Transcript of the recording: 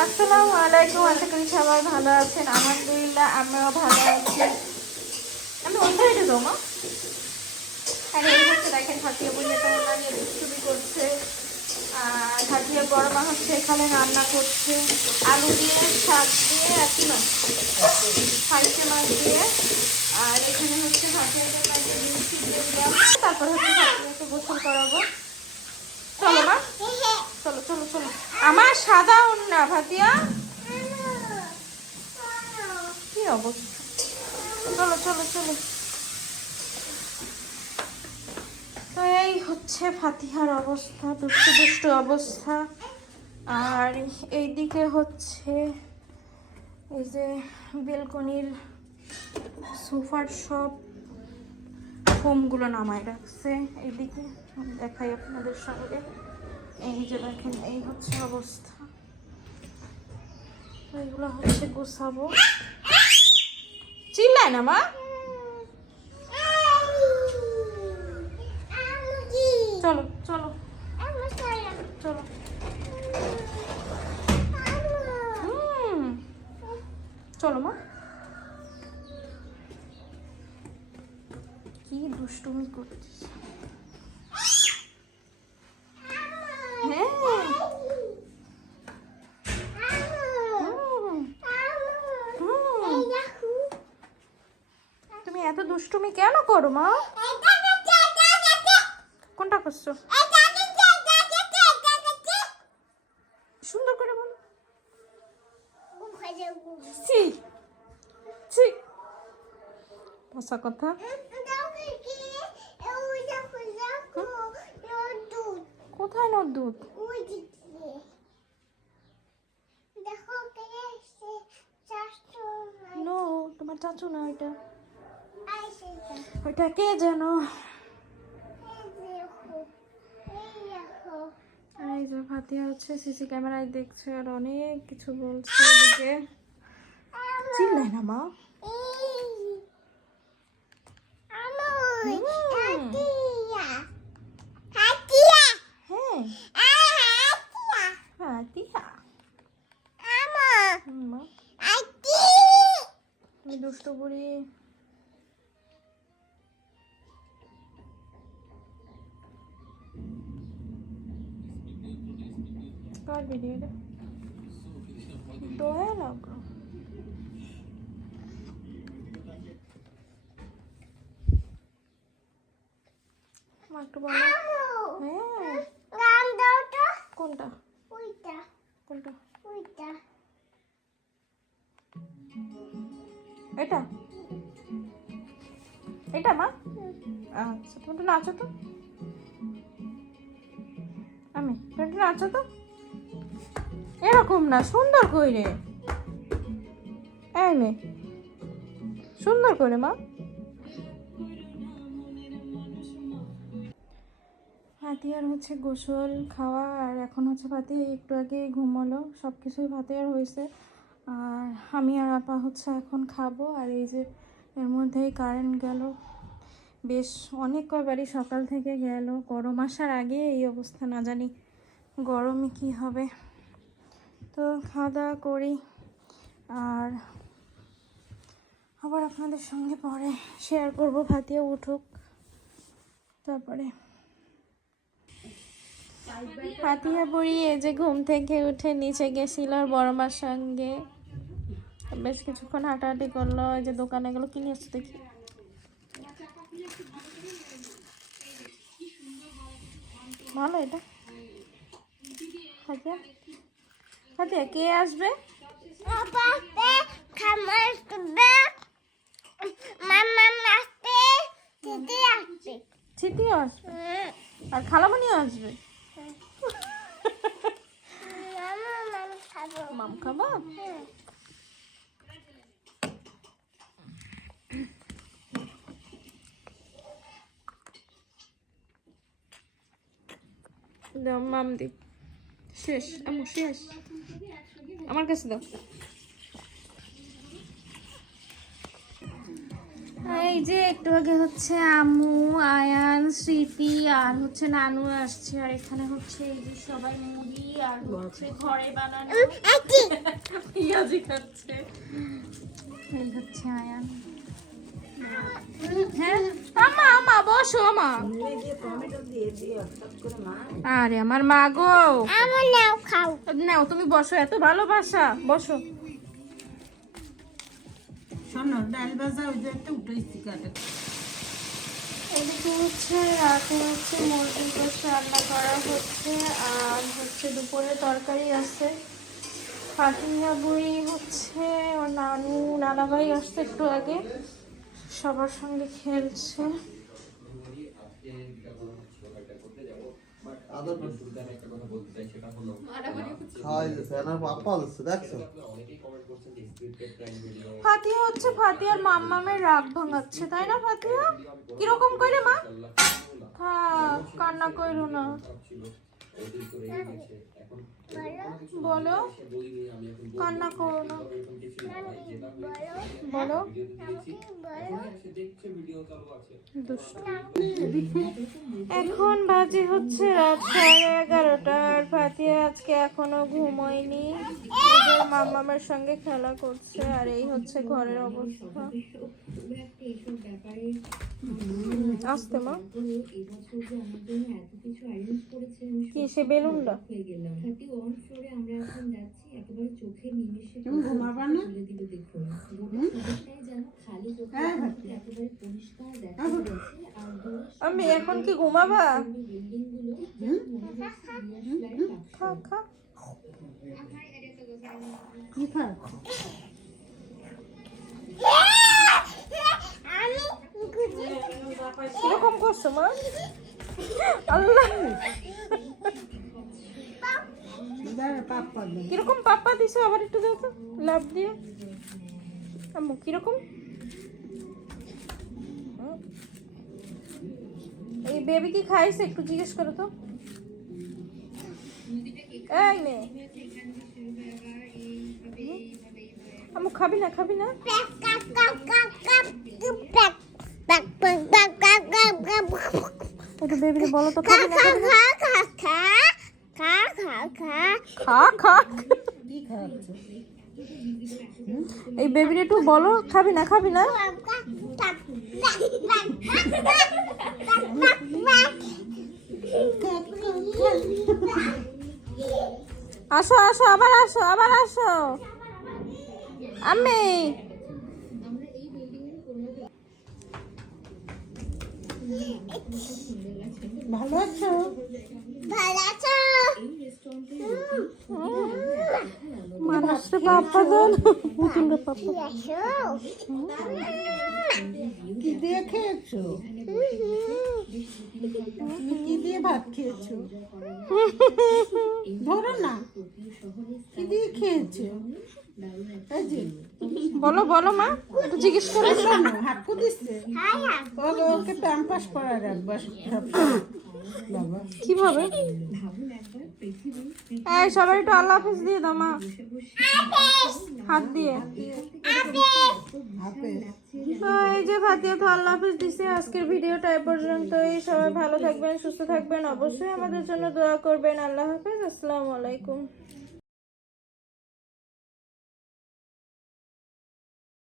আসসালামু আলাইকুম, আশা করি সবাই ভালো আছেন। আলহামদুলিল্লাহ আমরাও ভালো আছি। আমি ওই সাইডে যাবো মা। আর এই হচ্ছে দেখেন ফাতিয়া বুঝিটা ওনা নিয়ে দুষ্টুমি করছে। আর ফাতিয়া বড় মা হচ্ছে এখানে রান্না করছে আলু দিয়ে, শাক দিয়ে, আর কি মাছ, ফাইসে মাছ দিয়ে। আর এখানে হচ্ছে ফাতিয়াকে মিষ্টি দিয়ে দিলাম। তারপর হচ্ছে ফাতিয়াকে গোসল করাবো। চলো মা, চলো চলো চলো। আমার সাদা ওন্না ফাতিয়া, কি অবস্থা। চলো চলো চলো। তো এই হচ্ছে ফাতিহার অবস্থা, দুষ্টু দুষ্টু অবস্থা। আর এইদিকে হচ্ছে এই যে বেলকনির সোফার সব ফোমগুলো নামায় রাখছে। এইদিকে দেখাই আপনাদের সঙ্গে। এই যে দেখেন, এই হচ্ছে অবস্থা। এইগুলো হচ্ছে গোছাবো। চিল্লায় না মা। চলো চলো চলো। চলো মা। কি দুষ্টুমি করছিস। তুমি এত দুষ্টুমি কেন করো মা? কোনটা করছো? সুন্দর করে বলো। ভাষা কথা। কোথায় নর দুধ? নো, তোমার চাচু না ওইটা। ওইটা কে যেন? এই যে ফাতিয়া হচ্ছে সিসি ক্যামেরায় দেখছে আর অনেক কিছু বলছে। এদিকে চিল্লায় না মা। দুষ্ট বুড়ি। কার ভিডিও এটা? দোয়া লাগলো। একটু বলো। হ্যাঁ, কোনটা? কোনটা? এটা এটা মা। আচ্ছা, তুমি একটু নাচো তো। তুমি একটু নাচো তো। এরকম না, সুন্দর করে। এই মে, সুন্দর করে মা। ফাতিয়ার হচ্ছে গোসল খাওয়া, আর এখন হচ্ছে ফাতিয়া একটু আগে ঘুমালো। সব কিছুই ফাতিয়ার হয়েছে। আর আমি আর আপা হচ্ছে এখন খাবো। আর এই যে এর মধ্যেই কারেন্ট গেল, বেশ অনেক কয়বারই সকাল থেকে গেল। গরম আসার আগে এই অবস্থা, না জানি গরমে কি হবে। তো খাওয়া দাওয়া করি, আর আবার আপনাদের সঙ্গে পরে শেয়ার করব। ফাতিয়া উঠুক, তারপরে। ফাতিয়া বুড়ি এই যে ঘুম থেকে উঠে নিচে গেছিল বড় মার সঙ্গে, বেশ কিছুক্ষণ হাঁটাহাঁটি করলো। এই যে দোকানে গেলো, কিনে এসছে দেখি। ভালো এটা। ফাতিয়া, ফাতিয়া কে আসবে? ছিটিও আসবে, আর খালামণিও আসবে। মাম খাবা? দাও মাম দি। শেষ আমু, শেষ। আমার কাছে দাও। এই যে একটু আগে হচ্ছে আম্মু, আয়ান, স্মৃতি আর হচ্ছে নানু আসছে, আর এখানে হচ্ছে এই যে সবাই মুড়ি আর হচ্ছে ঘরে বানানো পেঁয়াজি খাচ্ছে। এই হচ্ছে আয়ান। হ্যাঁ আমা আমা বসো আমা। আরে আমার মা গো, নাও খাও, নাও তুমি বসো, এত ভালোবাসা, বসো। এদিকে হচ্ছে রাতে হচ্ছে মুরগির গোশত রান্না করা হচ্ছে, আর হচ্ছে দুপুরে তরকারি আছে। ফাতিহা বুড়ি হচ্ছে ওর নানু নানাভাই আসছে একটু আগে, সবার সঙ্গে খেলছে। ফাতিহা হচ্ছে ফাতিহার মাম্মামের রাগ ভাঙাচ্ছে, তাই না ফাতিহা? কিরকম করে মা? হ্যাঁ কান্না করো না, বলো কান্না করো না, বলো। এখন বাজে হচ্ছে রাত 11:30, আর ফাতিহা আজকে এখনো ঘুমোয়নি, নিজের মাম্মামের সঙ্গে খেলা করছে। আর এই হচ্ছে ঘরের অবস্থা। আসতে মা, কি সে বেলুনটা? আমি এখন কি ঘুমাবা? খা খা। কিরকম করছো মা? আল্লাহ কিরকম পাপ্পা দিছো, আবার একটু দাও তো, লাভ দিয়ে। আম্মু কিরকম? এই বেবি কি খাইছে একটু জিজ্ঞেস করো তো। এই নে আম্মু, খাবি না খাবি না? একটু বেবি বলো তো, খাবি না? খা খা। এই বেবির একটু বলো, খাবি না খাবি না? আসো আসো, আবার আসো, আবার আসো আমি। ভালো আছো? ভালো আছো? মানুষটা পাপ্পা দেন, পুতুলটা পাপ্পা। কি দিয়ে খেয়েছো? তুমি কি দিয়ে ভাত খেয়েছো? ধরো না, কি দিয়ে খেয়েছো? বলো বলো মা, একটু জিজ্ঞেস করে। হাঁকু দিচ্ছে, ওকে প্যাম্পাস করা রাখবা কিভাবে? এই সবাই একটু আল্লাহ হাফেজ দিয়ে দাও মা, হাত দিয়ে। এই যে ফাতিহা তো আল্লাহ হাফেজ দিছে। আজকের ভিডিওটা এ পর্যন্তই। সবাই ভালো থাকবেন, সুস্থ থাকবেন, অবশ্যই আমাদের জন্য দোয়া করবেন। আল্লাহ হাফেজ, আসসালামু আলাইকুম।